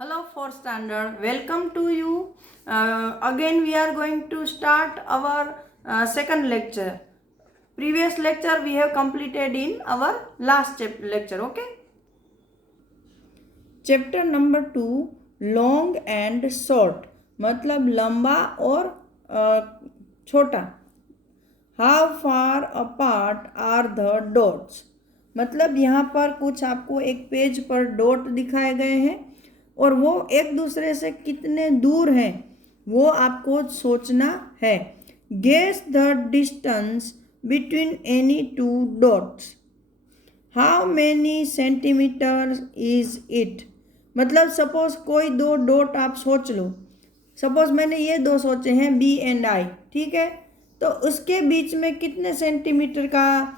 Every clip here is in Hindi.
Hello, fourth standard. Welcome to you. Again, we are going to start our second lecture. Previous lecture we have completed in our last lecture. Okay. Chapter number 2, long and short. मतलब लंबा और छोटा. How far apart are the dots? मतलब यहाँ पर कुछ आपको एक पेज पर डॉट दिखाए गए हैं और वो एक दूसरे से कितने दूर हैं वो आपको सोचना है. Guess the distance between any two dots. How many centimetre is it. मतलब सपोज कोई दो डॉट आप सोच लो. सपोज मैंने ये दो सोचे हैं बी एंड आई. ठीक है, तो उसके बीच में कितने सेंटीमीटर का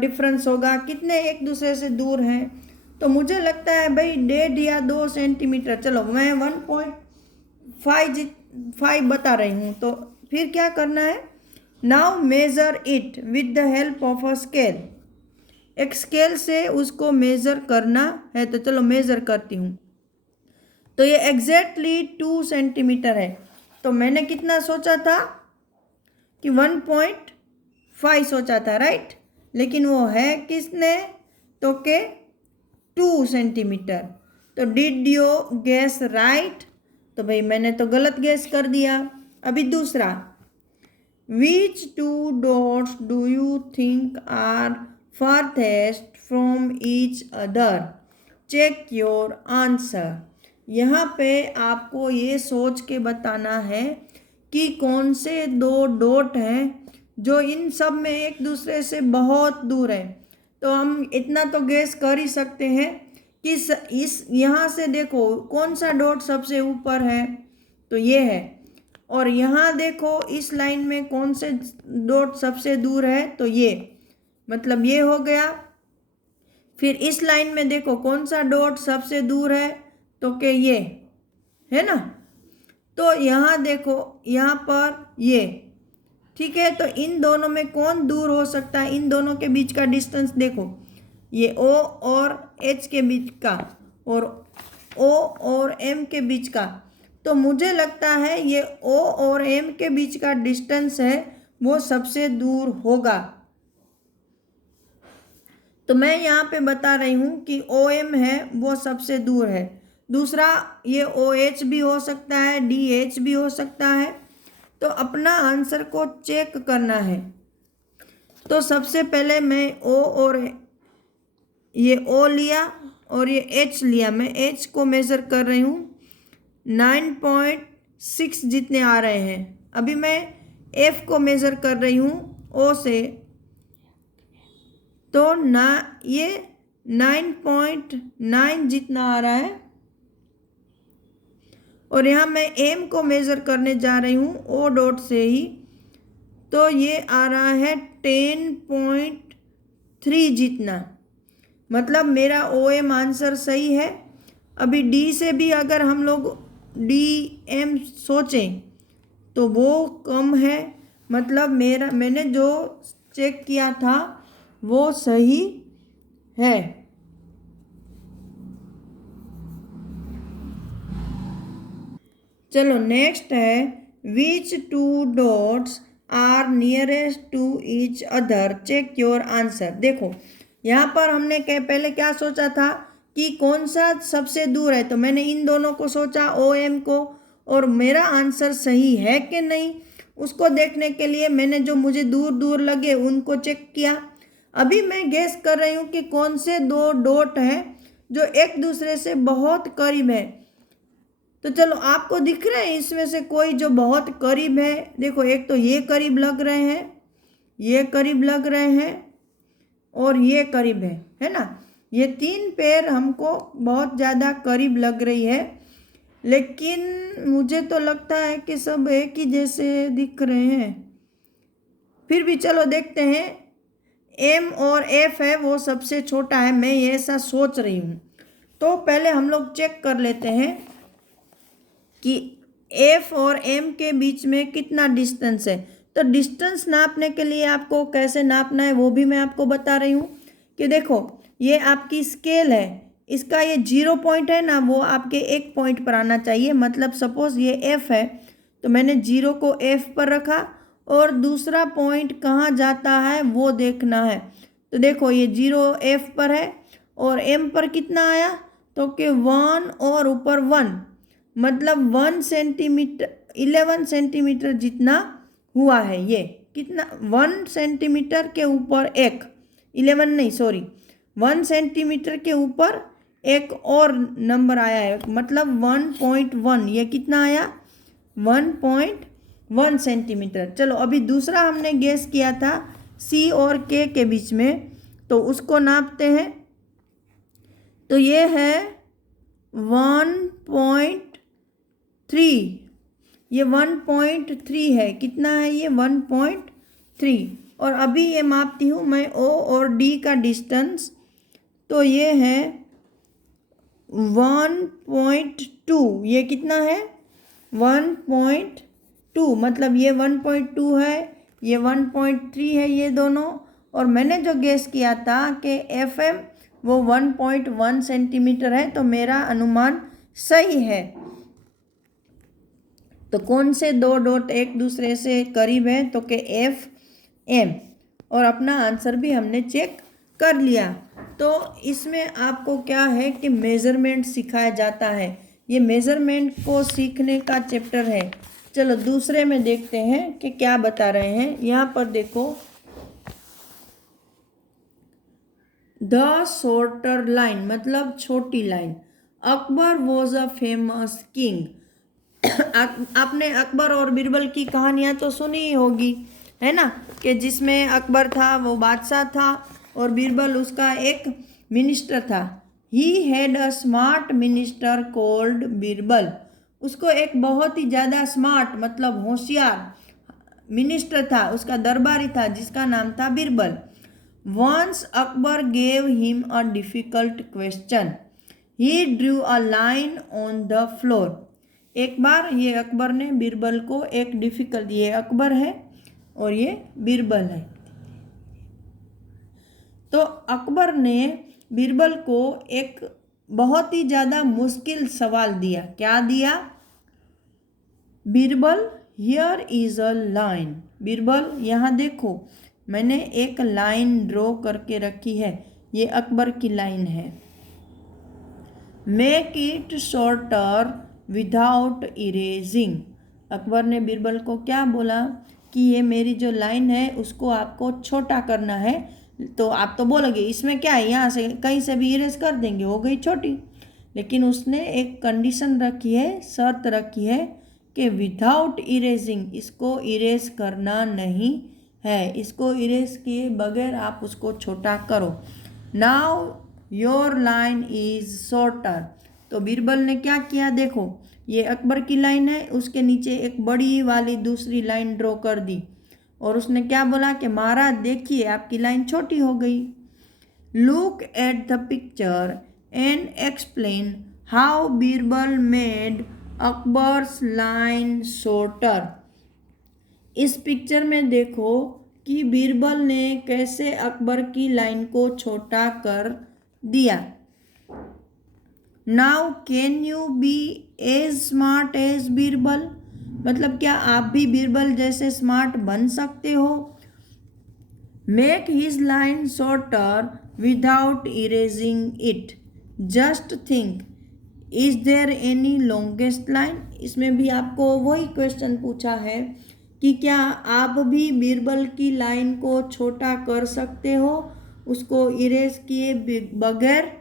डिफरेंस होगा, कितने एक दूसरे से दूर हैं. तो मुझे लगता है भाई 1.5 या 2 सेंटीमीटर. चलो मैं 1.5 बता रही हूँ. तो फिर क्या करना है. Now measure it with the help of a scale. एक स्केल से उसको मेजर करना है. तो चलो मेजर करती हूँ. तो ये एग्जैक्टली 2 सेंटीमीटर है. तो मैंने कितना सोचा था कि 1.5 सोचा था, राइट. लेकिन वो है किसने, तो के 2 सेंटीमीटर. तो डिड यू गेस राइट. तो भाई मैंने तो गलत गेस कर दिया. अभी दूसरा. Which 2 dots do you think are farthest from each other. Check your answer. यहाँ पे आपको ये सोच के बताना है कि कौन से दो डॉट हैं जो इन सब में एक दूसरे से बहुत दूर है. तो हम इतना तो गेस कर ही सकते हैं कि इस यहाँ से देखो कौन सा डॉट सबसे ऊपर है, तो ये है. और यहाँ देखो इस लाइन में कौन से डॉट सबसे दूर है, तो ये, मतलब ये हो गया. फिर इस लाइन में देखो कौन सा डॉट सबसे दूर है, तो के ये है ना. तो यहाँ देखो यहाँ पर ये. ठीक है, तो इन दोनों में कौन दूर हो सकता है. इन दोनों के बीच का डिस्टेंस देखो, ये ओ और एच के बीच का और ओ और एम के बीच का. तो मुझे लगता है ये ओ और एम के बीच का डिस्टेंस है वो सबसे दूर होगा. तो मैं यहाँ पे बता रही हूँ कि ओ एम है वो सबसे दूर है. दूसरा ये ओ एच भी हो सकता है, डी एच भी हो सकता है. तो अपना आंसर को चेक करना है. तो सबसे पहले मैं ओ और ये ओ लिया और ये एच लिया. मैं एच को मेज़र कर रही हूँ. 9.6 जितने आ रहे हैं. अभी मैं एफ को मेज़र कर रही हूँ ओ से. तो ना ये 9.9 जितना आ रहा है. और यहाँ मैं एम को मेज़र करने जा रही हूँ ओ डॉट से ही. तो ये आ रहा है 10.3 जितना. मतलब मेरा ओ एम आंसर सही है. अभी डी से भी अगर हम लोग डी एम सोचें तो वो कम है. मतलब मैंने जो चेक किया था वो सही है. चलो नेक्स्ट है. Which 2 dots are nearest to each other. Check your answer. देखो यहाँ पर हमने पहले क्या सोचा था कि कौन सा सबसे दूर है. तो मैंने इन दोनों को सोचा, ओ एम को. और मेरा आंसर सही है कि नहीं उसको देखने के लिए मैंने जो मुझे दूर दूर लगे उनको चेक किया. अभी मैं गेस कर रही हूँ कि कौन से दो डॉट हैं जो एक दूसरे से बहुत करीब है. तो चलो आपको दिख रहे हैं इसमें से कोई जो बहुत करीब है. देखो एक तो ये करीब लग रहे हैं, ये करीब लग रहे हैं और ये करीब है ना. ये 3 पेयर हमको बहुत ज़्यादा करीब लग रही है. लेकिन मुझे तो लगता है कि सब एक ही जैसे दिख रहे हैं. फिर भी चलो देखते हैं. एम और एफ है वो सबसे छोटा है, मैं ये ऐसा सोच रही हूँ. तो पहले हम लोग चेक कर लेते हैं कि एफ और एम के बीच में कितना डिस्टेंस है. तो डिस्टेंस नापने के लिए आपको कैसे नापना है वो भी मैं आपको बता रही हूँ. कि देखो ये आपकी स्केल है. इसका ये 0 पॉइंट है ना, वो आपके 1 पॉइंट पर आना चाहिए। मतलब सपोज ये F है तो मैंने 0 को F पर रखा और दूसरा पॉइंट कहाँ जाता है वो देखना है। तो देखो ये 0 F पर है और M पर कितना आया, तो कि 1 और ऊपर 1, मतलब 1 सेंटीमीटर 11 सेंटीमीटर जितना हुआ है। ये कितना, 1 सेंटीमीटर के ऊपर एक, 11 नहीं सॉरी, 1 सेंटीमीटर के ऊपर एक और नंबर आया है, मतलब 1.1। ये कितना आया, 1.1 सेंटीमीटर। चलो अभी दूसरा हमने गेस किया था C और K के बीच में, तो उसको नापते हैं। तो ये है 1.3, ये 1.3 है। कितना है ये, 1.3। और अभी ये मापती हूँ मैं O और D का डिस्टेंस, तो ये है 1.2। ये कितना है, 1.2, मतलब ये 1.2 है, ये 1.3 है, ये दोनों। और मैंने जो गेस किया था कि FM वो 1.1 सेंटीमीटर है, तो मेरा अनुमान सही है। तो कौन से दो डॉट एक दूसरे से करीब है, तो कि FM। और अपना आंसर भी हमने चेक कर लिया। तो इसमें आपको क्या है कि मेज़रमेंट सिखाया जाता है। ये मेज़रमेंट को सीखने का चैप्टर है। चलो दूसरे में देखते हैं कि क्या बता रहे हैं। यहाँ पर देखो, द शॉर्टर लाइन मतलब छोटी line. Akbar was a famous king. आपने अकबर और बीरबल की कहानियाँ तो सुनी ही होगी, है ना, कि जिसमें अकबर था वो बादशाह था और बीरबल उसका एक मिनिस्टर था। He had a smart minister called Birbal. उसको एक बहुत ही ज़्यादा स्मार्ट मतलब होशियार मिनिस्टर था, उसका दरबारी था जिसका नाम था Birbal. Once Akbar gave him a difficult question, he drew a line on the floor. एक बार ये अकबर ने बीरबल को एक डिफ़िकल्ट, ये अकबर है और ये बीरबल है, तो अकबर ने बीरबल को एक बहुत ही ज़्यादा मुश्किल सवाल दिया। क्या दिया, Birbal here is a line. Birbal यहाँ देखो, मैंने एक लाइन ड्रॉ करके रखी है, ये अकबर की लाइन है। Make it shorter without erasing. Akbar ने बीरबल को क्या बोला कि ये मेरी जो लाइन है उसको आपको छोटा करना है। तो आप तो बोलोगे इसमें क्या है, यहाँ से कहीं से भी इरेज कर देंगे, हो गई छोटी। लेकिन उसने एक कंडीशन रखी है, शर्त रखी है कि विदाउट इरेजिंग, इसको इरेज करना नहीं है, इसको इरेज किए बगैर आप उसको छोटा करो। Now your line is shorter. तो बीरबल ने क्या किया, देखो ये अकबर की लाइन है, उसके नीचे एक बड़ी वाली दूसरी लाइन ड्रॉ कर दी और उसने क्या बोला कि महाराज देखिए आपकी लाइन छोटी हो गई। Look at the picture and explain how Birbal made Akbar's line shorter. इस पिक्चर में देखो कि बीरबल ने कैसे अकबर की लाइन को छोटा कर दिया। Now can you be as smart as Birbal, मतलब क्या आप भी बीरबल जैसे स्मार्ट बन सकते हो। Make his line shorter without erasing it. Just think, is there any longest line. इसमें भी आपको वही क्वेश्चन पूछा है कि क्या आप भी बीरबल की लाइन को छोटा कर सकते हो उसको इरेज किए बगैर।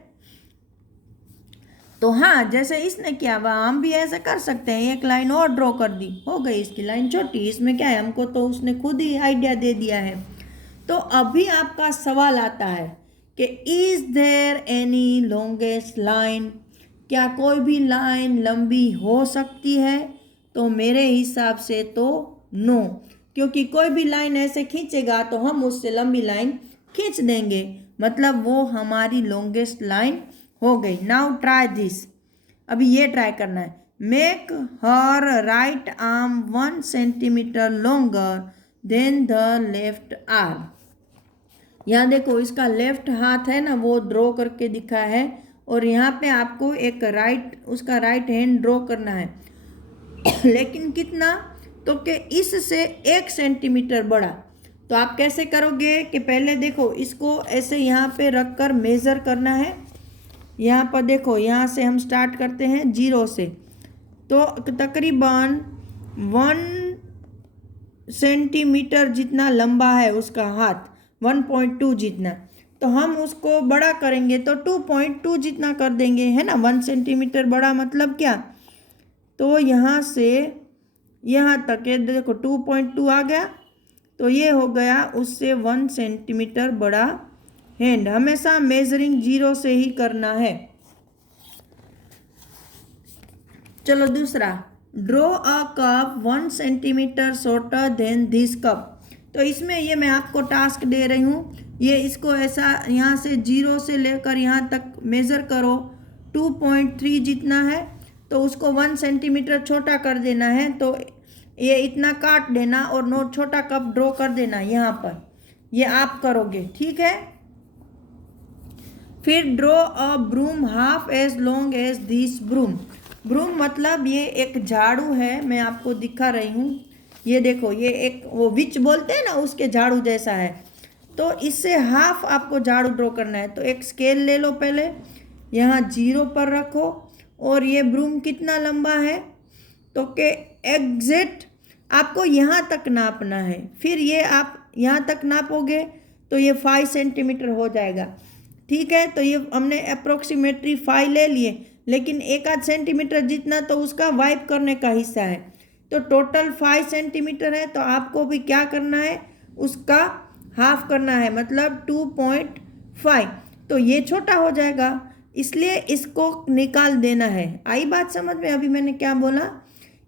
तो हाँ, जैसे इसने किया वह हम भी ऐसे कर सकते हैं। एक लाइन और ड्रॉ कर दी, हो गई इसकी लाइन छोटी। इसमें क्या है, हमको तो उसने खुद ही आइडिया दे दिया है। तो अभी आपका सवाल आता है कि is there any longest line, क्या कोई भी लाइन लंबी हो सकती है। तो मेरे हिसाब से तो नो, क्योंकि कोई भी लाइन ऐसे खींचेगा तो हम उससे लंबी लाइन खींच देंगे, मतलब वो हमारी लॉन्गेस्ट लाइन हो गई। नाउ ट्राई दिस, अभी ये ट्राई करना है। Make her right arm 1 centimetre longer than the left arm. यहाँ देखो इसका लेफ्ट हाथ है ना, वो ड्रॉ करके दिखा है और यहाँ पे आपको एक उसका राइट हैंड ड्रॉ करना है। लेकिन कितना, तो कि इससे 1 सेंटीमीटर बड़ा। तो आप कैसे करोगे कि पहले देखो इसको ऐसे यहाँ पे रख कर मेज़र करना है। यहाँ पर देखो, यहाँ से हम स्टार्ट करते हैं 0 से, तो तकरीबन 1 सेंटीमीटर जितना लंबा है उसका हाथ, 1.2 जितना। तो हम उसको बड़ा करेंगे तो 2.2 जितना कर देंगे, है ना। 1 सेंटीमीटर बड़ा मतलब क्या, तो यहाँ से यहाँ तक है, देखो 2.2 आ गया, तो ये हो गया उससे 1 सेंटीमीटर बड़ा हैंड। हमेशा मेजरिंग 0 से ही करना है। चलो दूसरा, draw a cup 1 centimetre shorter than this cup. तो इसमें ये मैं आपको टास्क दे रही हूँ, ये इसको ऐसा यहाँ से 0 से लेकर यहाँ तक मेज़र करो, 2.3 जितना है, तो उसको 1 सेंटीमीटर छोटा कर देना है। तो ये इतना काट देना और नोट छोटा कप ड्रॉ कर देना यहाँ पर, ये आप करोगे, ठीक है। फिर draw a broom half as long as this broom. Broom मतलब ये एक झाड़ू है, मैं आपको दिखा रही हूँ, ये देखो, ये एक वो विच बोलते हैं ना, उसके झाड़ू जैसा है। तो इससे हाफ आपको झाड़ू ड्रॉ करना है। तो एक स्केल ले लो, पहले यहाँ 0 पर रखो, और ये ब्रूम कितना लंबा है, तो के एग्जैक्ट आपको यहाँ तक नापना है। फिर ये आप यहाँ तक नापोगे तो ये 5 सेंटीमीटर हो जाएगा, ठीक है। तो ये हमने अप्रोक्सीमेटली 5 ले लिए, लेकिन 1 सेंटीमीटर जितना तो उसका वाइप करने का हिस्सा है, तो टोटल 5 सेंटीमीटर है। तो आपको भी क्या करना है, उसका हाफ करना है, मतलब 2.5। तो ये छोटा हो जाएगा, इसलिए इसको निकाल देना है। आई बात समझ में? अभी मैंने क्या बोला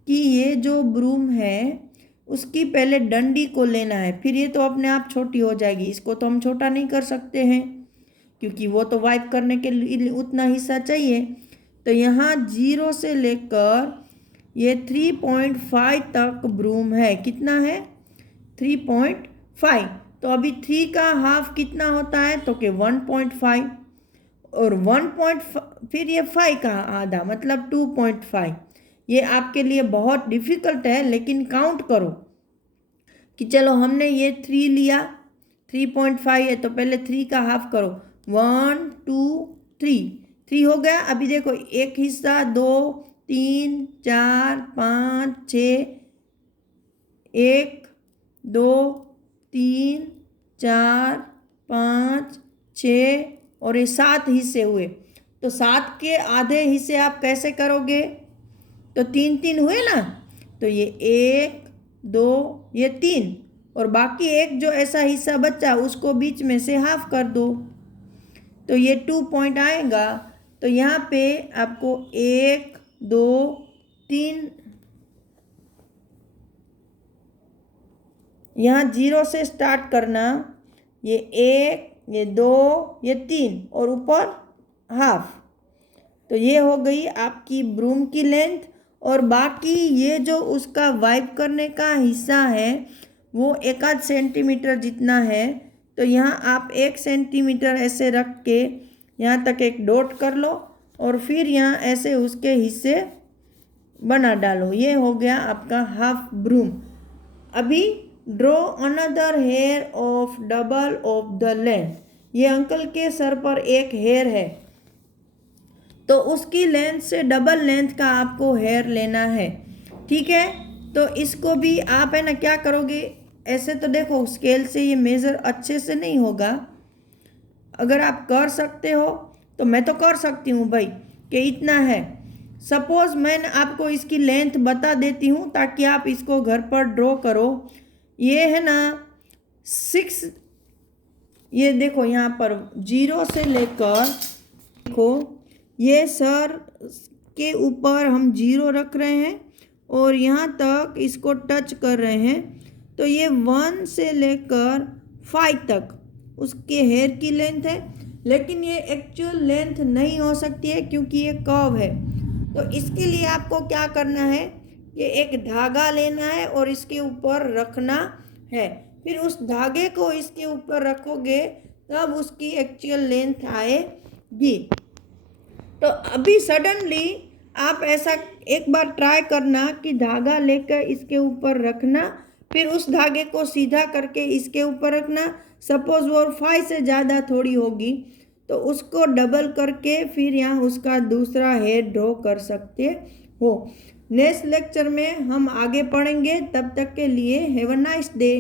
कि ये जो ब्रूम है उसकी पहले डंडी को लेना है, फिर ये तो अपने आप छोटी हो जाएगी। इसको तो हम छोटा नहीं कर सकते हैं, क्योंकि वो तो वाइप करने के लिए उतना हिस्सा चाहिए। तो यहाँ 0 से लेकर ये 3.5 तक ब्रूम है। कितना है? 3.5। तो अभी 3 का हाफ कितना होता है, तो कि 1.5, और 1.5 फिर ये 5 का आधा मतलब 2.5। ये आपके लिए बहुत डिफ़िकल्ट है, लेकिन काउंट करो कि चलो हमने ये 3 लिया, 3.5 है, तो पहले 3 का हाफ करो, 1 2 3 हो गया। अभी देखो एक हिस्सा, 2 3 4 5 6, 1 2 3 4 5 6, और ये 7 हिस्से हुए। तो 7 के आधे हिस्से आप कैसे करोगे, तो 3 3 हुए ना, तो ये 1 2 ये 3, और बाकी एक जो ऐसा हिस्सा बचा उसको बीच में से हाफ कर दो, तो ये 2 पॉइंट आएगा। तो यहाँ पे आपको 1 2 3, यहाँ 0 से स्टार्ट करना, ये 1 ये 2 ये 3, और ऊपर हाफ। तो ये हो गई आपकी ब्रूम की लेंथ। और बाकी ये जो उसका वाइप करने का हिस्सा है वो 1 सेंटीमीटर जितना है। तो यहाँ आप 1 सेंटीमीटर ऐसे रख के यहाँ तक एक डॉट कर लो, और फिर यहाँ ऐसे उसके हिस्से बना डालो। ये हो गया आपका हाफ ब्रूम। अभी draw another hair of double of the length. ये अंकल के सर पर एक हेयर है, तो उसकी लेंथ से डबल लेंथ का आपको हेयर लेना है, ठीक है। तो इसको भी आप है ना क्या करोगे, ऐसे तो देखो स्केल से ये मेज़र अच्छे से नहीं होगा। अगर आप कर सकते हो तो मैं तो कर सकती हूँ भाई कि इतना है। सपोज़ मैं आपको इसकी लेंथ बता देती हूँ ताकि आप इसको घर पर ड्रॉ करो। ये है ना 6, ये देखो यहाँ पर 0 से लेकर, देखो ये सर के ऊपर हम 0 रख रहे हैं और यहाँ तक इसको टच कर रहे हैं। तो ये 1 से लेकर 5 तक उसके हेयर की लेंथ है, लेकिन ये एक्चुअल लेंथ नहीं हो सकती है क्योंकि ये कर्व है। तो इसके लिए आपको क्या करना है कि एक धागा लेना है और इसके ऊपर रखना है। फिर उस धागे को इसके ऊपर रखोगे तब उसकी एक्चुअल लेंथ आएगी। तो अभी सडनली आप ऐसा एक बार ट्राई करना कि धागा लेकर इसके ऊपर रखना, फिर उस धागे को सीधा करके इसके ऊपर रखना। सपोज वो 5 से ज़्यादा थोड़ी होगी तो उसको डबल करके फिर यहाँ उसका दूसरा हेड ड्रॉ कर सकते हो। नेक्स्ट लेक्चर में हम आगे पढ़ेंगे। तब तक के लिए हैव अ नाइस डे।